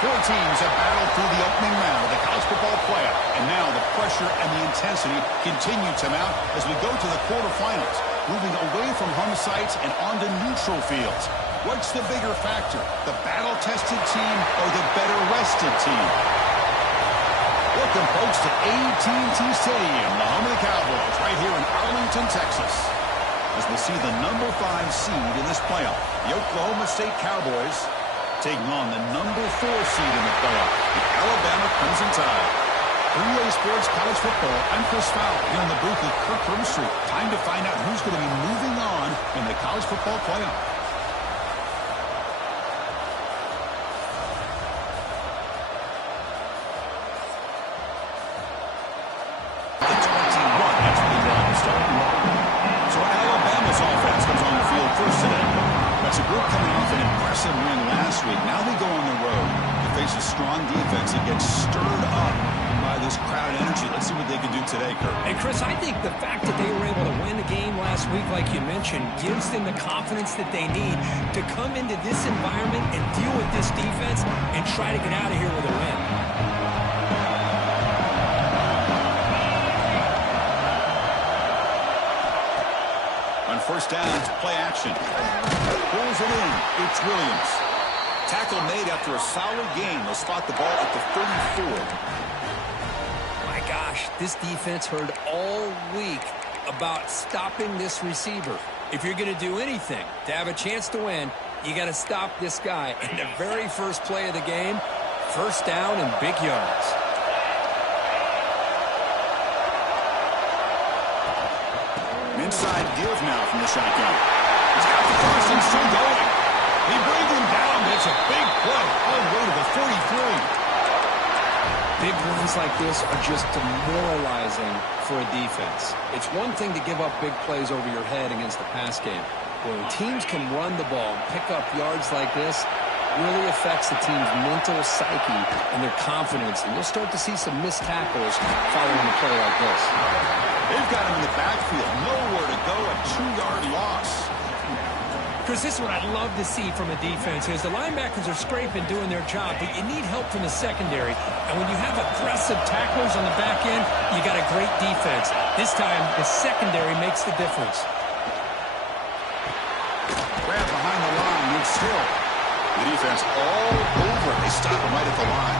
Four teams have battled through the opening round of the college football playoff, and now the pressure and the intensity continue to mount as we go to the quarterfinals, moving away from home sites and onto neutral fields. What's the bigger factor, the battle-tested team or the better-rested team? Welcome, folks, to AT&T Stadium, the home of the Cowboys, right here in Arlington, Texas, as we'll see the number 5 seed in this playoff, the Oklahoma State Cowboys, taking on the number 4 seed in the playoff, the Alabama Crimson Tide. 3A Sports College Football, I'm Chris Fowler here in the booth with Kirk Herbstreit. Time to find out who's going to be moving on in the college football playoff. The 21, that's where the drive is starting. So Alabama's offense comes on the field first today. That's a group coming off an impressive win last week. Now they go on the road to face a strong defense that gets stirred up by this crowd energy. Let's see what they can do today, Kirk. And Chris, I think the fact that they were able to win the game last week, like you mentioned, gives them the confidence that they need to come into this environment and deal with this defense and try to get out of here with a win. On first down, play action. Pulls it in. It's Williams. Tackle made after a solid gain. They'll spot the ball at the 34. My gosh, this defense heard all week about stopping this receiver. If you're going to do anything to have a chance to win, you got to stop this guy. And the very first play of the game, first down and big yards. Inside give now from the shotgun. He's got the cross and still going. He brings him down, but it's a big play all the way to the 43. Big runs like this are just demoralizing for a defense. It's one thing to give up big plays over your head against the pass game. When teams can run the ball and pick up yards like this, really affects the team's mental psyche and their confidence. And you'll start to see some missed tackles following a play like this. They've got him in the backfield. Nowhere to go. A 2-yard loss. Chris, this is what I'd love to see from a defense is the linebackers are scraping, doing their job, but you need help from the secondary. And when you have aggressive tacklers on the back end, you got a great defense. This time, the secondary makes the difference. Grab behind the line and still. The defense all over. They stop him right at the line.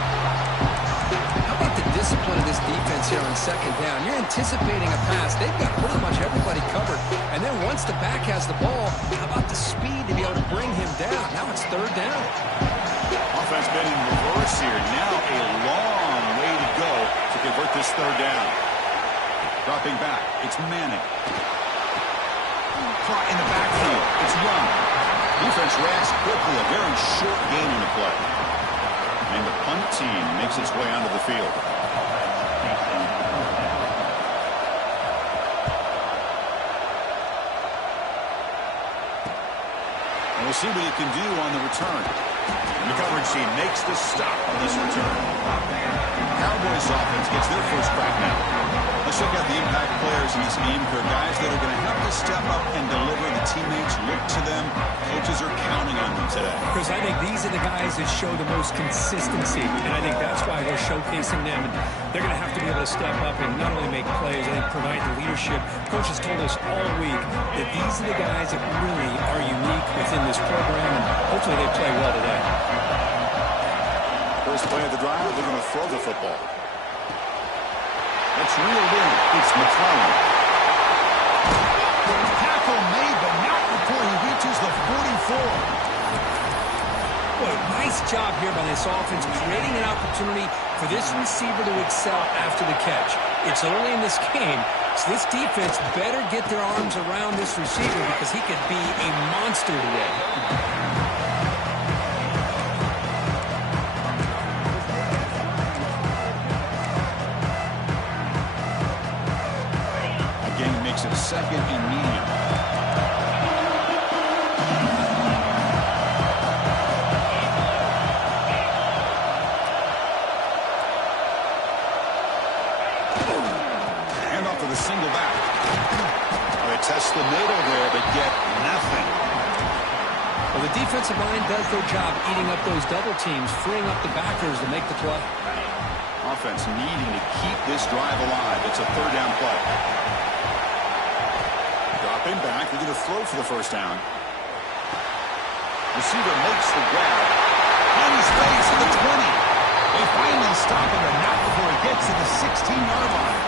How about the discipline of this defense here on second down? You're anticipating a pass. They've got pretty much everybody covered. And then once the back has the ball, how about the speed to be able to bring him down? Now it's third down. Offense been in reverse here. Now a long way to go to convert this third down. Dropping back. It's Manning. Caught in the backfield. It's Young. Defense reacts quickly. A very short gain in the play. And the punt team makes its way onto the field. And we'll see what he can do on the return. And the coverage team makes the stop on this return. Cowboys offense gets their first crack now. Let's check out the impact players in this game. They're guys that are going to have to step up and deliver. The teammates look to them. Coaches are counting on them today. Because I think these are the guys that show the most consistency, and I think that's why we're showcasing them. And they're going to have to be able to step up and not only make plays, I think provide the leadership. Coaches told us all week that these are the guys that really are unique within this program, and hopefully they play well today. First play of the drive, they're going to throw the football. It's reeled in. It's McClellan. Tackle made, but not before he reaches the 44. Boy, nice job here by this offense, creating an opportunity for this receiver to excel after the catch. It's early in this game, so this defense better get their arms around this receiver because he could be a monster today. Makes it second and medium. Hand off to the single back. They test the middle there, but get nothing. Well, the defensive line does their job eating up those double teams, freeing up the backers to make the play. Offense needing to keep this drive alive. It's a third down play. Dropping back, they're going to throw for the first down. Receiver makes the grab. On his face at the 20. They finally stop him, but not before he gets to the 16-yard line.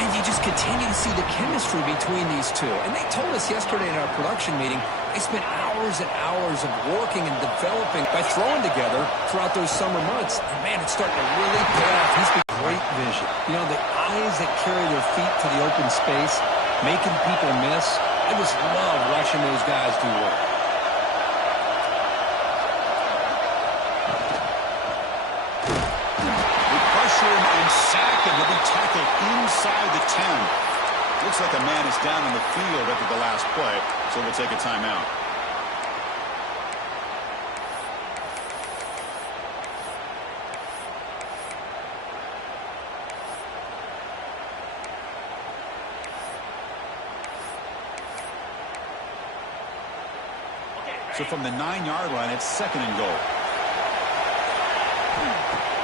And you just continue to see the chemistry between these two. And they told us yesterday in our production meeting, they spent hours and hours of working and developing by throwing together throughout those summer months. And, man, it's starting to really pay off. He's got great vision. You know, the eyes that carry their feet to the open space, making people miss. I just love watching those guys do work. And sack him. He'll be tackled inside the 10. Looks like a man is down on the field after the last play, so we'll take a timeout. So from the 9-yard line, it's second and goal.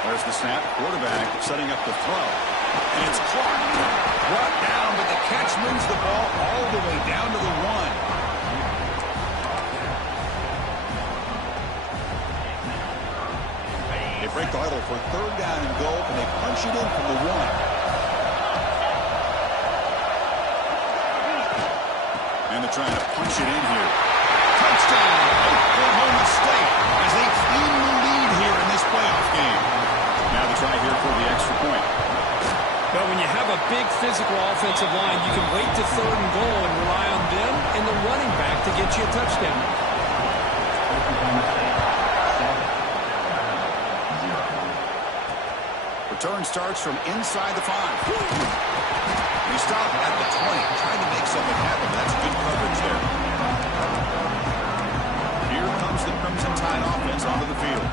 There's the snap. Quarterback setting up the throw. And it's caught. Brought down, but the catch moves the ball all the way down to the 1. They break the huddle for third down and goal, and they punch it in from the 1. And they're trying to punch it in here. Touchdown, Oklahoma State, as they claim the lead here in this playoff game. Now they try here for the extra point. But when you have a big physical offensive line, you can wait to third and goal and rely on them and the running back to get you a touchdown. Return starts from inside the 5. We stop at the 20, trying to make something happen. That's good coverage there. Here comes the Crimson Tide offense onto the field.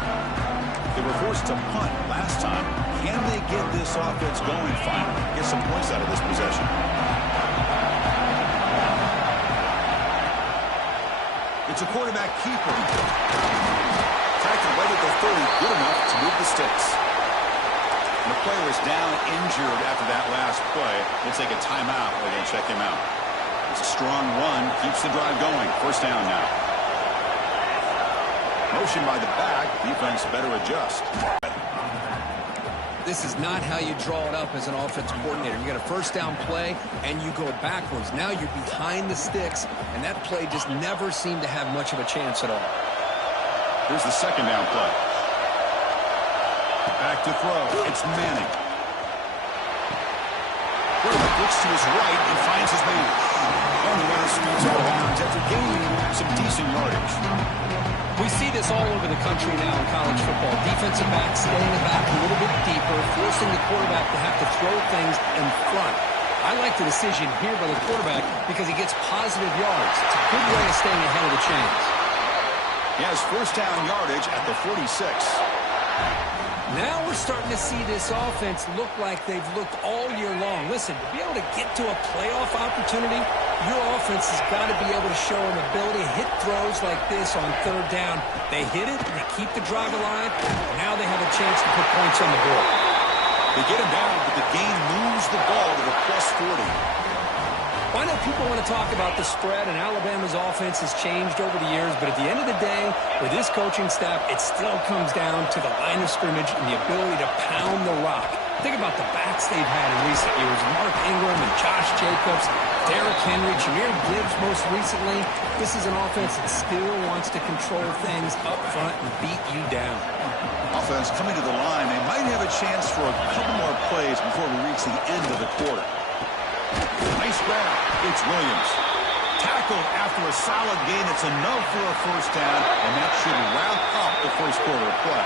They were forced to punt last time. Can they get this offense going finally? Get some points out of this possession. It's a quarterback keeper. Tackled right at the 30, good enough to move the sticks. And the player is down injured after that last play. We'll take a timeout. We're going to check him out. It's a strong run, keeps the drive going. First down now. Motion by the back. Defense better adjust. This is not how you draw it up as an offensive coordinator. You got a first down play, and you go backwards. Now you're behind the sticks, and that play just never seemed to have much of a chance at all. Here's the second down play. Back to throw. It's Manning. Quarterback looks to his right and finds his man. And the runner speeds out of bounds after gaining some decent yardage. We see this all over the country now in college football. Defensive backs staying back a little bit deeper, forcing the quarterback to have to throw things in front. I like the decision here by the quarterback because he gets positive yards. It's a good way of staying ahead of the chains. He has first down yardage at the 46. Now we're starting to see this offense look like they've looked all year long. Listen, to be able to get to a playoff opportunity, your offense has got to be able to show an ability to hit throws like this on third down. They hit it, they keep the drive alive, and now they have a chance to put points on the board. They get him down, but the game moves the ball to the plus 40. Well, I know people want to talk about the spread, and Alabama's offense has changed over the years, but at the end of the day, with this coaching staff, it still comes down to the line of scrimmage and the ability to pound the rock. Think about the backs they've had in recent years. Mark Ingram and Josh Jacobs, Derrick Henry, Jahmyr Gibbs most recently. This is an offense that still wants to control things up front and beat you down. Offense coming to the line. They might have a chance for a couple more plays before we reach the end of the quarter. Nice grab. It's Williams. Tackled after a solid gain. It's enough for a first down, and that should wrap up the first quarter of play.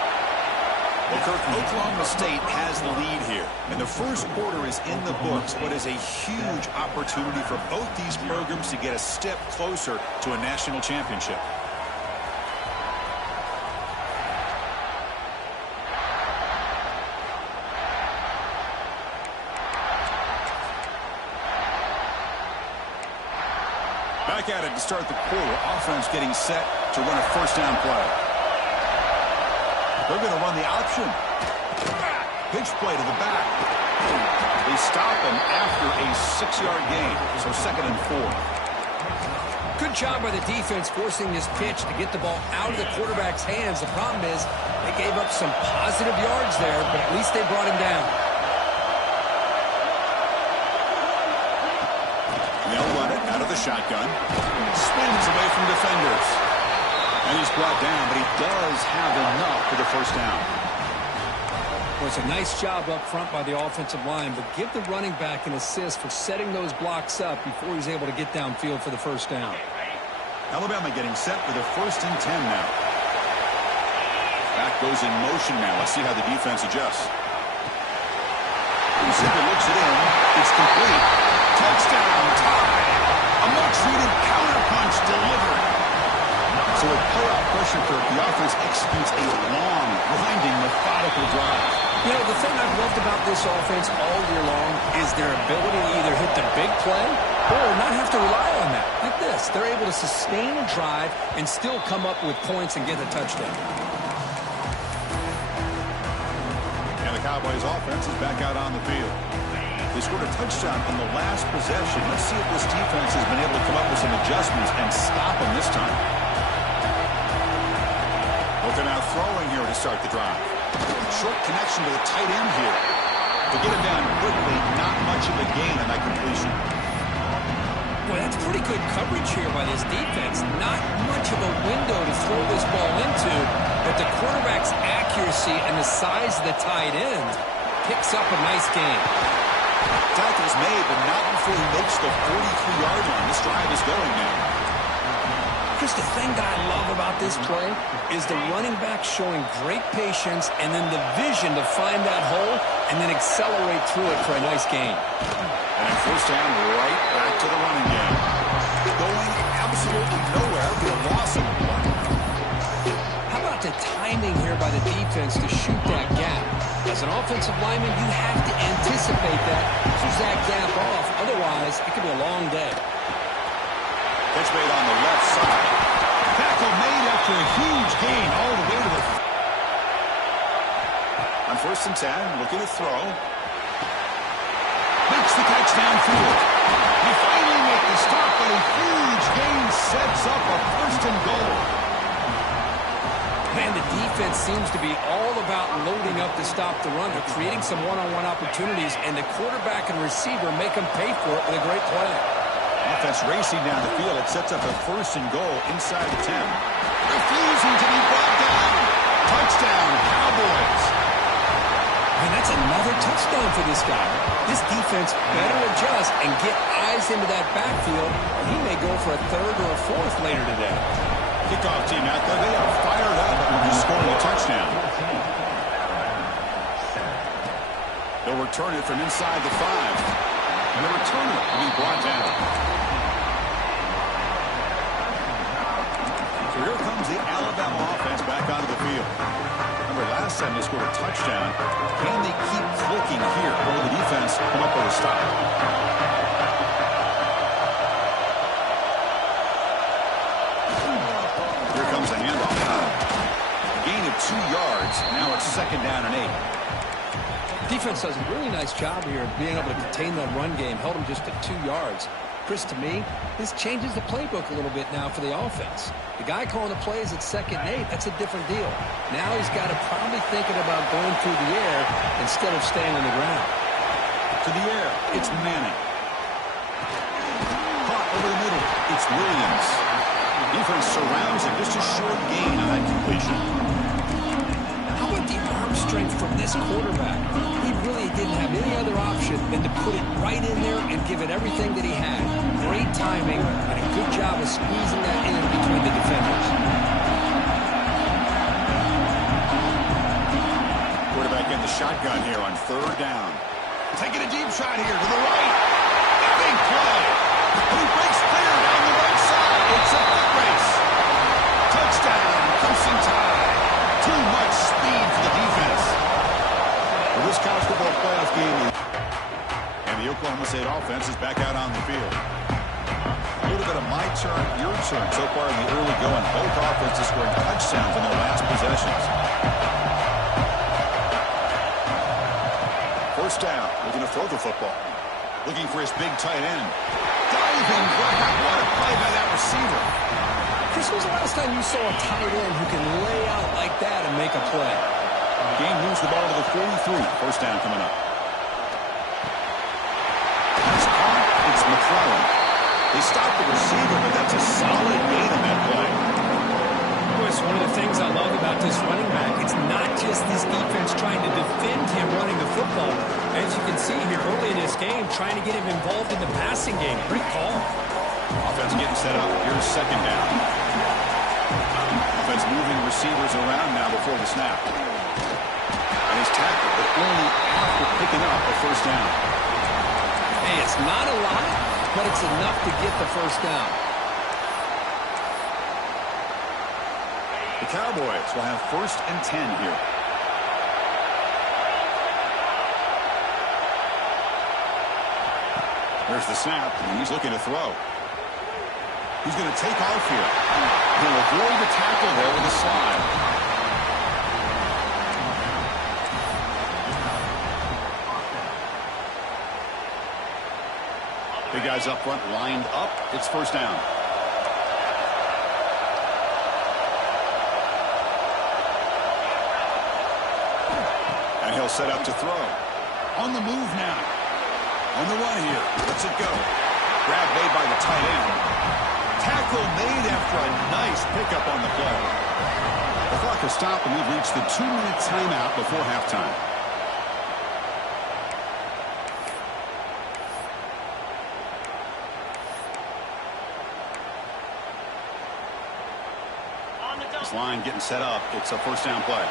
Well, Kirk, Oklahoma State has the lead here, and the first quarter is in the books, but is a huge opportunity for both these programs to get a step closer to a national championship. Back Back at it to start the quarter. Offense getting set to run a first down play. They're going to run the option. Pitch play to the back. They stop him after a 6-yard gain. So 2nd and 4. Good job by the defense forcing this pitch to get the ball out of the quarterback's hands. The problem is they gave up some positive yards there, but at least they brought him down. They'll run it out of the shotgun. Spins away from defenders. And he's brought down, but he does have enough for the first down. Well, it's a nice job up front by the offensive line, but give the running back an assist for setting those blocks up before he's able to get downfield for the first down. Alabama getting set for the 1st and 10 now. Back goes in motion now. Let's see how the defense adjusts. Receiver looks it in. It's complete. Touchdown, tie. A much-needed counterpunch delivered. So with pull-out pressure curve, the offense executes a long, grinding, methodical drive. You know, the thing I've loved about this offense all year long is their ability to either hit the big play or not have to rely on that. Like this, they're able to sustain a drive and still come up with points and get a touchdown. And the Cowboys offense is back out on the field. They scored a touchdown on the last possession. Let's see if this defense has been able to come up with some adjustments and stop them this time. Looking out throwing here to start the drive. Short connection to the tight end here. To get him down quickly, not much of a gain on that completion. Boy, that's pretty good coverage here by this defense. Not much of a window to throw this ball into, but the quarterback's accuracy and the size of the tight end picks up a nice gain. Tackle's made, but not before he makes the 43-yard line. This drive is going now. Just the thing that I love about this play is the running back showing great patience and then the vision to find that hole and then accelerate through it for a nice gain. And first down, right back to the running game. Going absolutely nowhere, be a loss of one. How about the timing here by the defense to shoot that gap? As an offensive lineman, you have to anticipate that, use that gap off. Otherwise, it could be a long day. Pitch made on the left side. Tackle made after a huge gain all the way to the... On 1st and 10, looking to throw. Makes the catch downfield. He finally makes the stop, but a huge gain sets up a 1st and goal. Man, the defense seems to be all about loading up to stop the run. They're creating some one-on-one opportunities, and the quarterback and receiver make them pay for it with a great play. Offense racing down the field. It sets up a 1st and goal inside the 10. Refusing to be brought down. Touchdown, Cowboys. And that's another touchdown for this guy. This defense better adjust and get eyes into that backfield. He may go for a 3rd or a 4th later today. Kickoff team out there. They are fired up after scoring a touchdown. They'll return it from inside the 5. And the returner will be brought down. So here comes the Alabama offense back onto the field. Remember, last time they scored a touchdown. Can they keep clicking here? Or will the defense come up with a stop? Here comes the handoff. A gain of 2 yards. Now it's 2nd down and 8. Defense does a really nice job here of being able to contain that run game. Held them just at 2 yards. Chris, to me, this changes the playbook a little bit now for the offense. The guy calling the plays at 2nd and 8, that's a different deal. Now he's got to probably thinking about going through the air instead of staying on the ground. To the air, it's Manning. Caught over the middle, it's Williams. Defense surrounds him, just a short gain on that completion. How about the arm strength from this quarterback? He really didn't have any other option than to put it right in there and give it everything that he had. Great timing and a good job of squeezing that in between the defenders. Quarterback in the shotgun here on 3rd down. Taking a deep shot here to the right. A big play. He breaks clear down the right side. It's a foot race. Touchdown, Crimson Tide. Too much speed for the defense. Well, this college football playoff game, and the Oklahoma State offense is back out on the field. A little bit of my turn your turn. So far in the early going, both offenses scoring touchdowns in their last possessions. First down. We're going to throw the football. Looking for his big tight end. Diving block. What a play by that receiver. Chris, when's the last time you saw a tight end who can lay out like that and make a play? Game moves the ball to the 43. First down coming up. It's caught. It's McClellan. They stopped the receiver, but that's a solid gain on that play. Chris, one of the things I love about this running back, it's not just this defense trying to defend him running the football. As you can see here early in this game, trying to get him involved in the passing game. Great call. Offense getting set up. Here's second down. Offense moving receivers around now before the snap. And his tackle, but only after picking up a first down. Hey, it's not a lot, but it's enough to get the first down. The Cowboys will have 1st and 10 here. There's the snap, and he's looking to throw. He's going to take off here. He'll avoid the tackle there with a slide. Big guys up front lined up. It's first down. And he'll set up to throw. On the move now. On the run here. Let's it go. Grab made by the tight end. Tackle made after a nice pickup on the play. The clock has stopped, and we've reached the 2-minute timeout before halftime. This line getting set up. It's a first down play.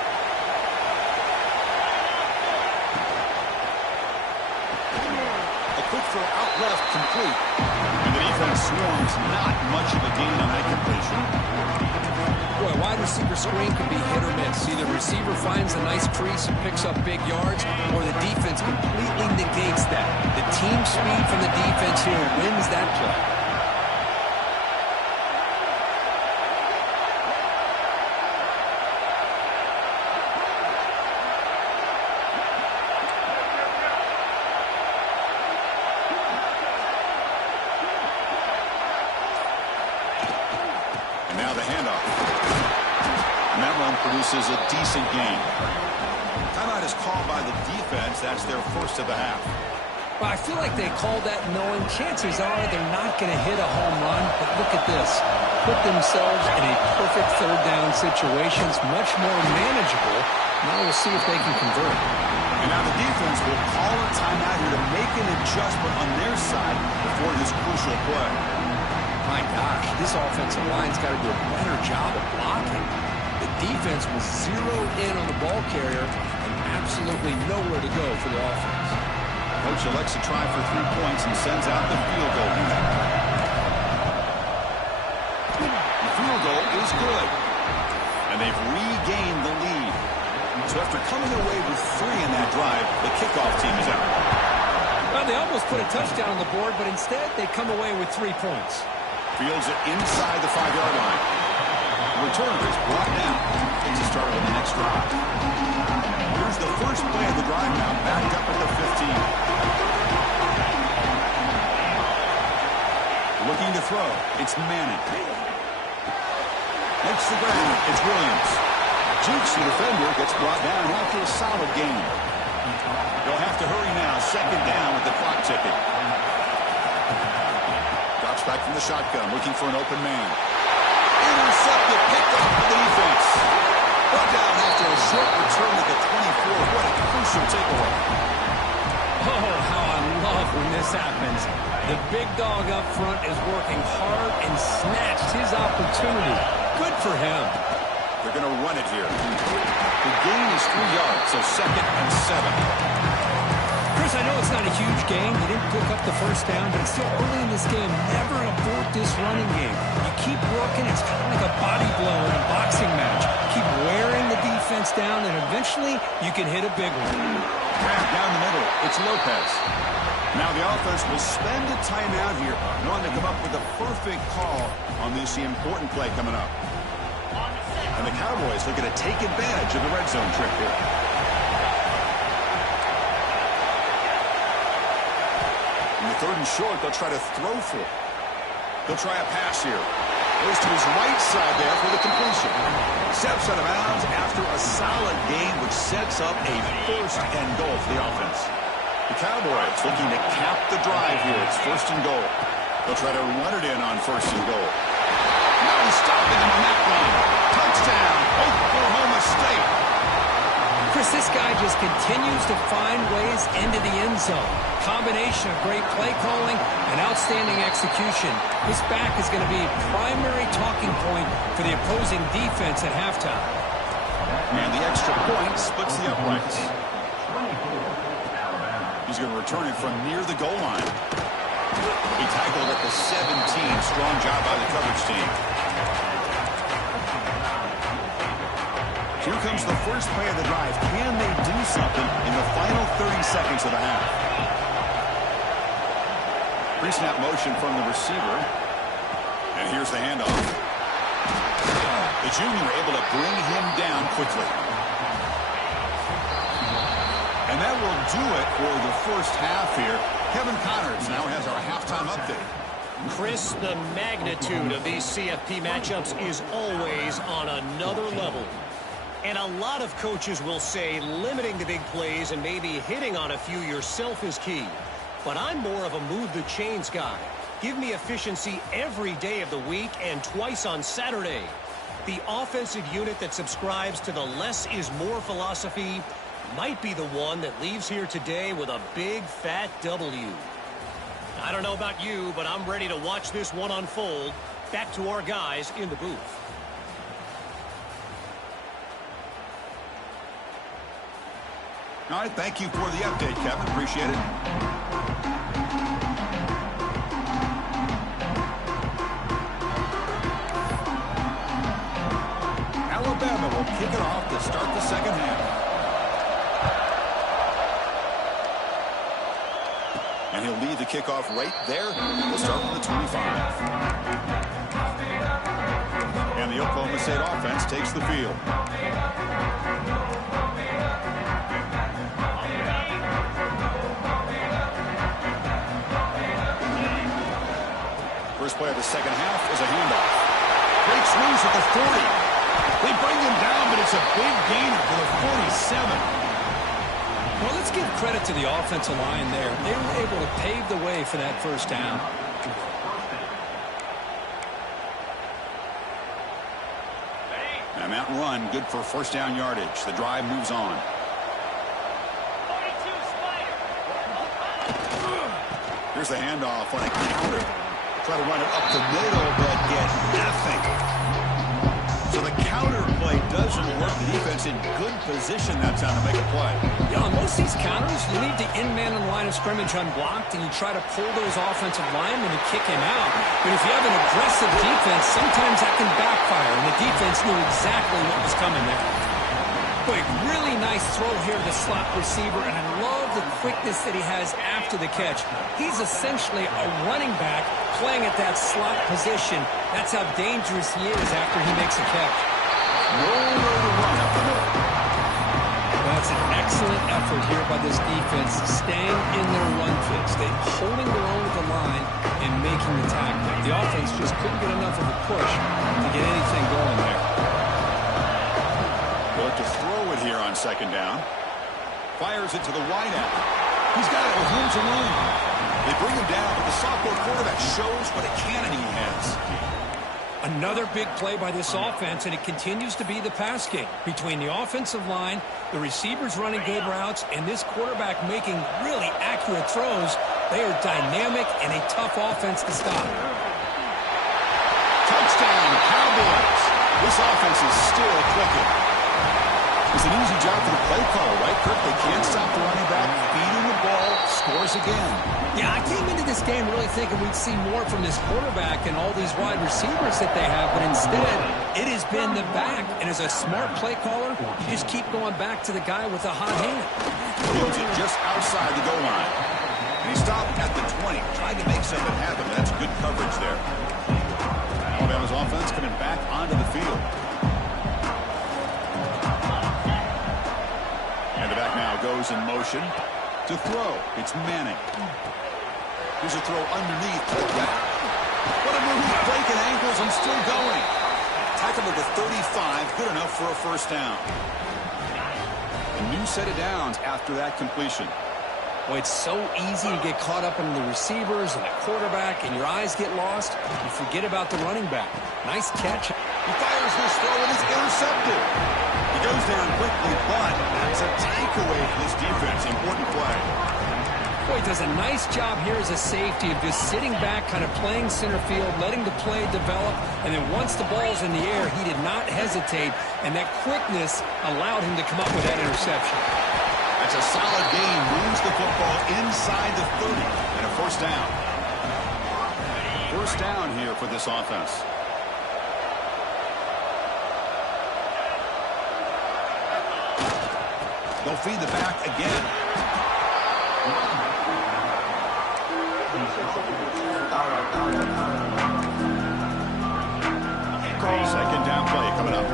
Quick throw out left, complete. And the defense swarms, not much of a gain on that completion. Boy, a wide receiver screen can be hit or miss. Either receiver finds a nice crease and picks up big yards, or the defense completely negates that. The team speed from the defense here wins that play. Produces a decent game. Timeout is called by the defense. That's their first of the half. Well, I feel like they called that knowing chances are they're not going to hit a home run. But look at this. Put themselves in a perfect third down situation. It's much more manageable. Now we'll see if they can convert. And now the defense will call a timeout here to make an adjustment on their side before this crucial play. My gosh, this offensive line's got to do a better job of blocking. The defense was zeroed in on the ball carrier and absolutely nowhere to go for the offense. Coach elects to try for 3 points and sends out the field goal unit. The field goal is good. And they've regained the lead. So after coming away with 3 in that drive, the kickoff team is out. Well, they almost put a touchdown on the board, but instead they come away with 3 points. Fields it inside the 5-yard line. The returner is brought down. It's a start on the next drive. Here's the first play of the drive now, backed up at the 15. Looking to throw. It's Manning. Makes the grab. It's Williams. Jukes the defender, gets brought down after a solid gain. They'll have to hurry now. Second down with the clock ticking. Drops back from the shotgun, looking for an open man. Intercepted, picked off by the defense. Brought down after a short return to the 24. What a crucial takeaway. Oh, how I love when this happens. The big dog up front is working hard and snatched his opportunity. Good for him. They're going to run it here. The gain is 3 yards, so second and 7. Chris, I know it's not a huge game. You didn't pick up the first down, but it's still early in this game. Never abort this running game. You keep working. It's kind of like a body blow in a boxing match. Keep wearing the defense down, and eventually you can hit a big one. Grab down the middle. It's Lopez. Now the offense will spend a timeout here, wanting to come up with the perfect call on this important play coming up. And the Cowboys looking to take advantage of the red zone trip here. In the 3rd and short, they'll try to throw for it. They'll try a pass here. Goes to his right side there for the completion. Steps out of bounds after a solid gain, which sets up a 1st and goal for the offense. The Cowboys looking to cap the drive here. It's 1st and goal. They'll try to run it in on 1st and goal. No stopping him on that run. Touchdown, Oklahoma State. Chris, this guy just continues to find ways into the end zone. Combination of great play calling and outstanding execution. This back is going to be a primary talking point for the opposing defense at halftime. And the extra point splits the uprights. He's going to return it from near the goal line. He tackled at the 17. Strong job by the coverage team. Here comes the first play of the drive. Can they do something in the final 30 seconds of the half? Pre-snap motion from the receiver. And here's the handoff. The junior able to bring him down quickly. And that will do it for the first half here. Kevin Connors now has our halftime update. Chris, the magnitude of these CFP matchups is always on another level. And a lot of coaches will say limiting the big plays and maybe hitting on a few yourself is key. But I'm more of a move the chains guy. Give me efficiency every day of the week and twice on Saturday. The offensive unit that subscribes to the less is more philosophy might be the one that leaves here today with a big fat W. I don't know about you, but I'm ready to watch this one unfold. Back to our guys in the booth. All right, thank you for the update, Kevin. Appreciate it. Alabama will kick it off to start the second half. And he'll lead the kickoff right there. We'll start from the 25. And the Oklahoma State offense takes the field. First play of the second half is a handoff. Breaks loose at the 40. They bring him down, but it's a big gainer for the 47. Well, let's give credit to the offensive line there. They were able to pave the way for that first down. And that run, good for first down yardage. The drive moves on. Here's the handoff on a counter. Try to run it up the middle, but get nothing. So the counter play doesn't work. The defense in good position that time to make a play. Yeah, on most of these counters, you leave the in-man in line of scrimmage unblocked, and you try to pull those offensive linemen and kick him out. But if you have an aggressive defense, sometimes that can backfire, and the defense knew exactly what was coming there. Boy, really nice throw here to the slot receiver, and I love the quickness that he has after the catch. He's essentially a running back playing at that slot position. That's how dangerous he is after he makes a catch. Nowhere to run up the middle. That's an excellent effort here by this defense, staying in their run fits. They're holding their own with the line and making the tackle. The offense just couldn't get enough of a push to get anything going there. Look to throw it here on second down. Fires it to the wide out. He's got it with room to run. They bring him down, but the sophomore quarterback shows what a cannon he has. Another big play by this offense, and it continues to be the pass game. Between the offensive line, the receivers running good routes, and this quarterback making really accurate throws, they are dynamic and a tough offense to stop. Touchdown, Cowboys. This offense is still clicking. It's an easy job for the play call, right, Kirk? They can't stop the running back, feeding the ball, scores again. Yeah, I came into this game really thinking we'd see more from this quarterback and all these wide receivers that they have, but instead, it has been the back. And as a smart play caller, you just keep going back to the guy with the hot hand. Throws it just outside the goal line. He stopped at the 20, trying to make something happen. That's good coverage there. Alabama's offense coming back onto the field. And the back now goes in motion to throw. It's Manning. Here's a throw underneath to the back. What a move. He's breaking ankles and still going. Tackle at the 35. Good enough for a first down. A new set of downs after that completion. Well, it's so easy to get caught up in the receivers and the quarterback, and your eyes get lost. You forget about the running back. Nice catch. He fires this throw, and it's intercepted. He goes down quickly, but that's a takeaway for this defense. Important play. Boy, does a nice job here as a safety of just sitting back, kind of playing center field, letting the play develop, and then once the ball's in the air, he did not hesitate, and that quickness allowed him to come up with that interception. That's a solid gain. Moves the football inside the 30 and a first down. First down here for this offense. They'll feed the back again. Second down play coming up.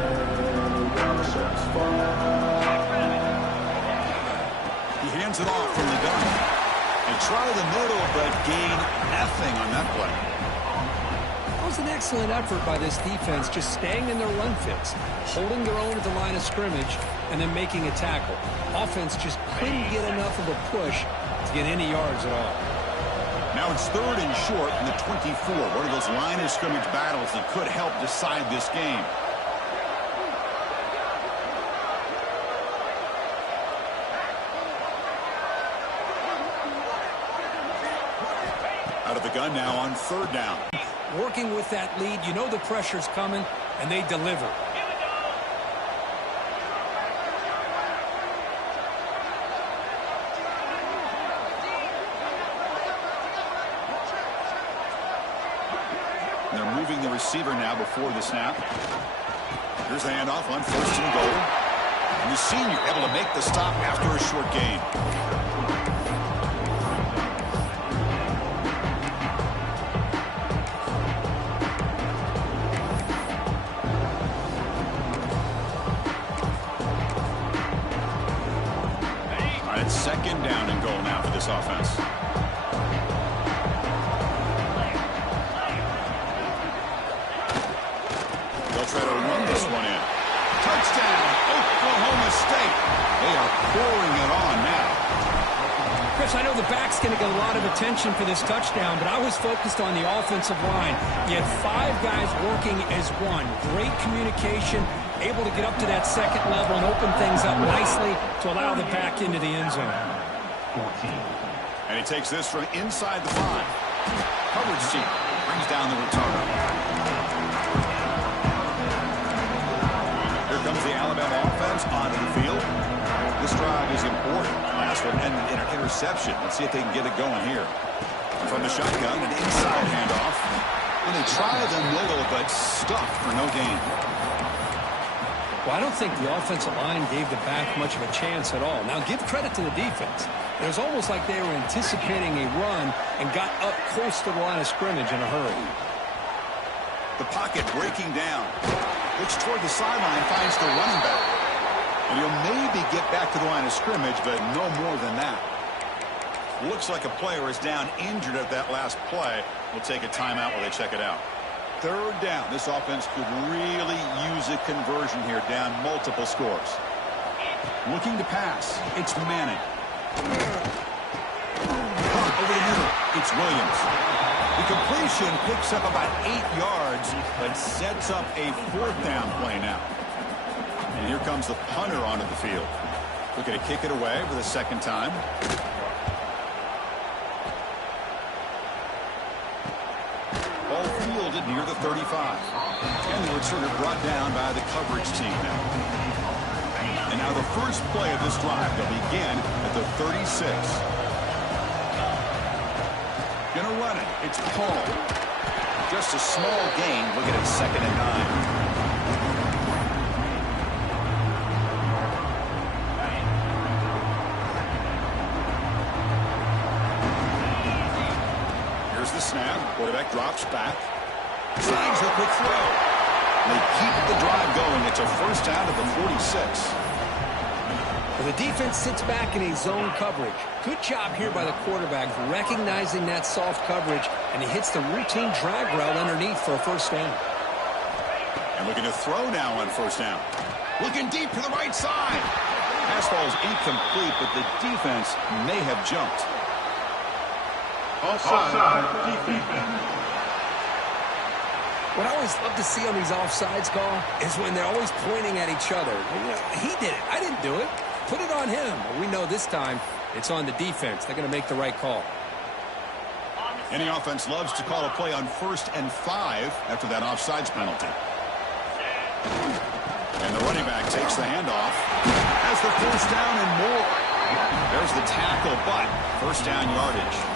He hands it off from the gun. And try the middle, but gain nothing on that play. That was an excellent effort by this defense, just staying in their run fits, holding their own at the line of scrimmage, and then making a tackle. Offense just couldn't get enough of a push to get any yards at all. Now it's third and short from the 24. One of those line of scrimmage battles that could help decide this game. Out of the gun now on third down. Working with that lead, you know the pressure's coming, and they deliver. They're moving the receiver now before the snap. Here's the handoff on first and goal. And the senior able to make the stop after a short gain. All right, it's second down and goal now for this offense. Try to run this one in. Touchdown, Oklahoma State. They are pouring it on now. Chris, I know the back's going to get a lot of attention for this touchdown, but I was focused on the offensive line. You had 5 guys working as one. Great communication, able to get up to that second level and open things up nicely to allow the back into the end zone. And he takes this from inside the 5. Coverage team brings down the return. Comes the Alabama offense onto the field. This drive is important. Last one ended in an interception. Let's see if they can get it going here. From the shotgun, an inside handoff. And they try the middle, but stuck for no gain. Well, I don't think the offensive line gave the back much of a chance at all. Now, give credit to the defense. It was almost like they were anticipating a run and got up close to the line of scrimmage in a hurry. The pocket breaking down. Looks toward the sideline, finds the running back. And he'll maybe get back to the line of scrimmage, but no more than that. Looks like a player is down injured at that last play. We'll take a timeout while they check it out. Third down. This offense could really use a conversion here, down multiple scores. Looking to pass. It's Manning. Over the middle. It's Williams. The completion picks up about 8 yards, but sets up a fourth down play now. And here comes the punter onto the field. Looking to kick it away for the second time. Ball fielded near the 35. And the returner brought down by the coverage team now. And now the first play of this drive will begin at the 36. Gonna run it. It's Paul. Just a small gain. Looking at 2nd and 9. Quarterback drops back. Slides a quick throw. They keep the drive going. It's a first down at the 46. Well, the defense sits back in a zone coverage. Good job here by the quarterback recognizing that soft coverage, and he hits the routine drag route underneath for a first down. And looking to throw now on first down. Looking deep to the right side. Pass ball is incomplete, but the defense may have jumped. Offside defense. What I always love to see on these offsides call is when they're always pointing at each other. You know, he did it. I didn't do it. Put it on him. Well, we know this time it's on the defense. They're going to make the right call. Any offense loves to call a play on 1st and 5 after that offsides penalty. And the running back takes the handoff. Has the first down and more. There's the tackle, but first down yardage.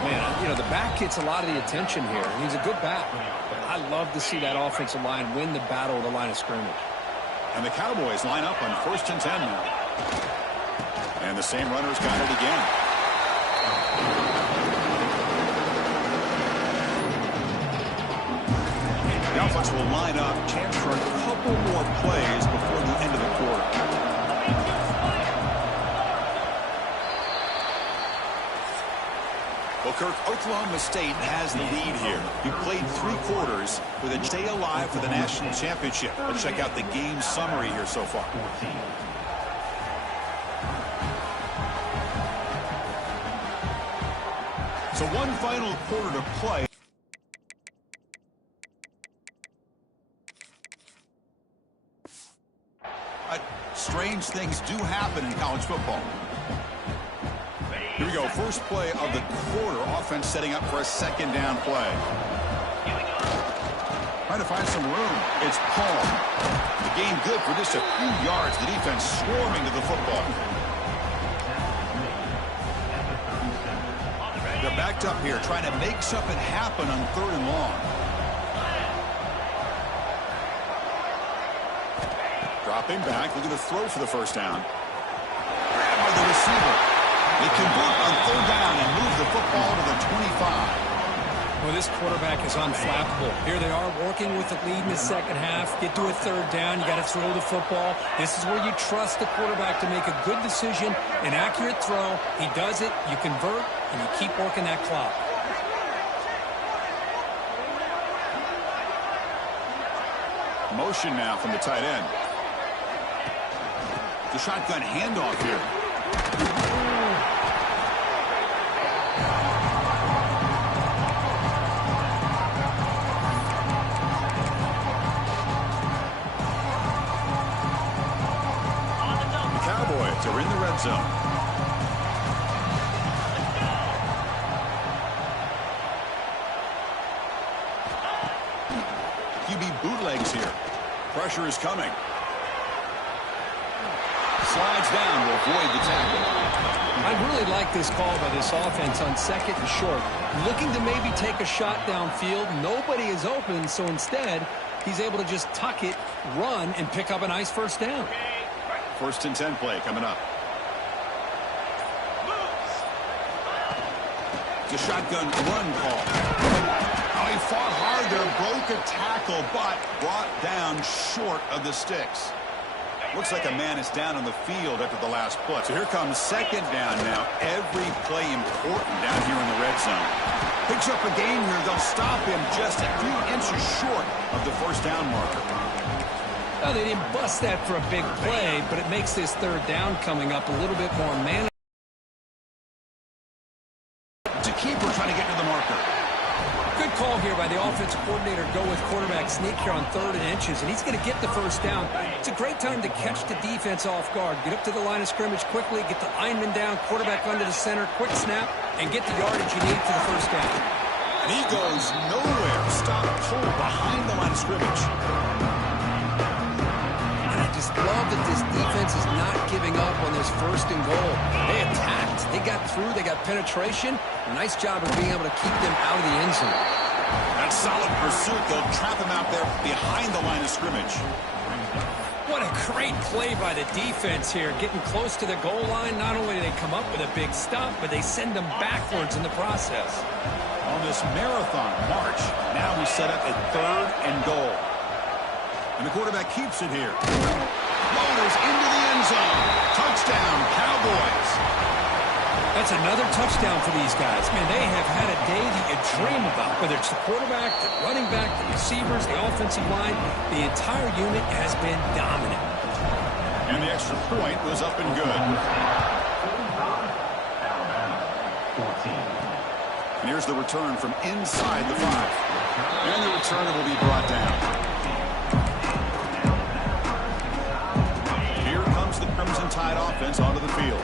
Man, you know, the back gets a lot of the attention here. He's a good back. But I love to see that offensive line win the battle of the line of scrimmage. And the Cowboys line up on 1st and 10 now. And the same runner's got it again. The offense will line up. Chance for a couple more plays before the end of the quarter. Well, Kirk, Oklahoma State has the lead here. You played 3 quarters with a stay alive for the national championship. Let's check out the game summary here so far. So one final quarter to play. Strange things do happen in college football. Here we go. First play of the quarter. Offense setting up for a second down play. Trying to find some room. It's Paul. The gain good for just a few yards. The defense swarming to the football. They're backed up here trying to make something happen on 3rd and long. Dropping back, looking to throw for the first down. Grabbed by the receiver. They convert on 3rd down and move the football to the 25. Well, this quarterback is unflappable. Here they are working with the lead in the second half. Get to a 3rd down. You got to throw the football. This is where you trust the quarterback to make a good decision, an accurate throw. He does it, you convert, and you keep working that clock. Motion now from the tight end. The shotgun handoff here. The Cowboys are in the red zone. QB bootlegs here. Pressure is coming. Slides down to avoid the tackle. I really like this call by this offense on 2nd and short. Looking to maybe take a shot downfield. Nobody is open, so instead, he's able to just tuck it, run, and pick up a nice first down. 1st and 10 play coming up. The shotgun run call. Oh, he fought hard there, broke a tackle, but brought down short of the sticks. Looks like a man is down on the field after the last play. So here comes 2nd down now. Every play important down here in the red zone. Picks up a gain here. They'll stop him just a few inches short of the first down marker. Well, they didn't bust that for a big play, but it makes this 3rd down coming up a little bit more manageable. To keeper trying to get to the marker. Good call here by the offensive coordinator. Go with quarterback sneak here on 3rd and inches, and he's going to get the first down. It's a great time to catch the defense off guard. Get up to the line of scrimmage quickly, get the lineman down, quarterback under the center, quick snap, and get the yardage you need for the first down. And he goes nowhere. Stop pull behind the line of scrimmage. And I just love that this defense is not giving up on this 1st and goal. They attacked. They got through. They got penetration. A nice job of being able to keep them out of the end zone. That solid pursuit. They'll trap him out there behind the line of scrimmage. What a great play by the defense here. Getting close to the goal line, not only do they come up with a big stop, but they send them backwards in the process. On this marathon march, now we set up at 3rd and goal. And the quarterback keeps it here. Floaters into the end zone. Touchdown, Cowboys. That's another touchdown for these guys. Man, they have had a day that you dream about. Whether it's the quarterback, the running back, the receivers, the offensive line, the entire unit has been dominant. And the extra point was up and good. And here's the return from inside the 5. And the returner will be brought down. Here comes the Crimson Tide offense onto the field.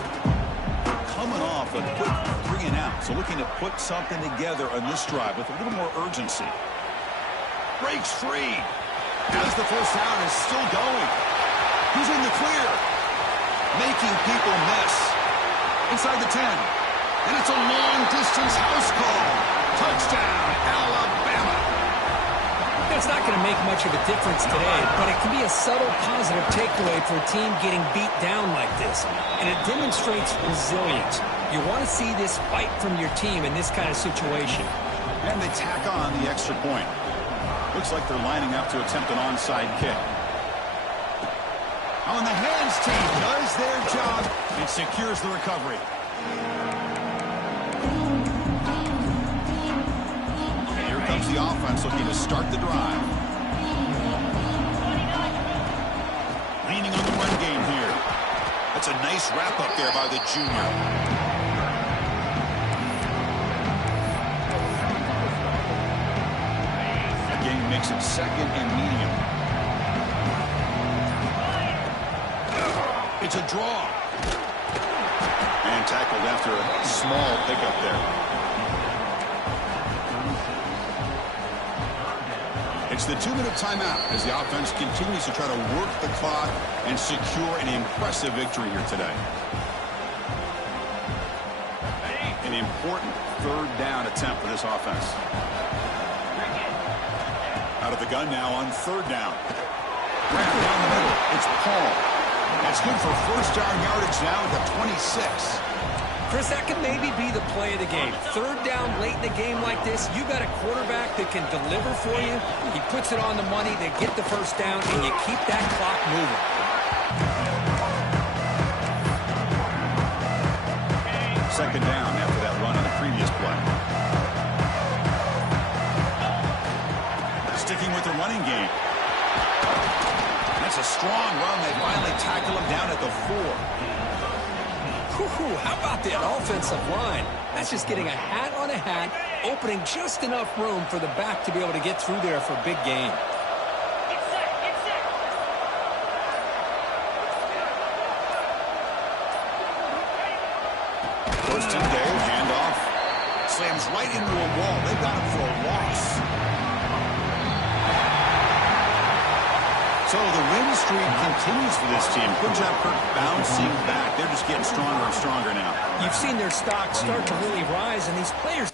They're coming off a quick 3 and out, so looking to put something together on this drive with a little more urgency. Breaks free. As the first down is still going. He's in the clear. Making people miss. Inside the 10. And it's a long-distance house call. Touchdown, Alabama. It's not going to make much of a difference today, but it can be a subtle positive takeaway for a team getting beat down like this. And it demonstrates resilience. You want to see this fight from your team in this kind of situation. And they tack on the extra point. Looks like they're lining up to attempt an onside kick. On the hands team does their job and secures the recovery. Here comes the offense looking to start the drive. Leaning on the run game here. That's a nice wrap up there by the junior. The game makes it 2nd and medium. It's a draw. And tackled after a small pickup there. It's the 2-minute timeout as the offense continues to try to work the clock and secure an impressive victory here today. An important 3rd down attempt for this offense. Out of the gun now on 3rd down. Right down the middle. It's Paul. That's good for 1st down yardage now at the 26. Chris, that could maybe be the play of the game. 3rd down late in the game like this, you got a quarterback that can deliver for you. He puts it on the money, they get the 1st down, and you keep that clock moving. 2nd down after that run on the previous play. Sticking with the running game. That's a strong run. They finally tackle him down at the 4. How about that offensive line? That's just getting a hat on a hat, opening just enough room for the back to be able to get through there for a big gain. 1st and goal, handoff. Slams right into a wall. They've got him for a loss. So the win streak continues for this team. Good job, Kirk, bouncing back. They're just getting stronger and stronger now. You've seen their stock start to really rise, and these players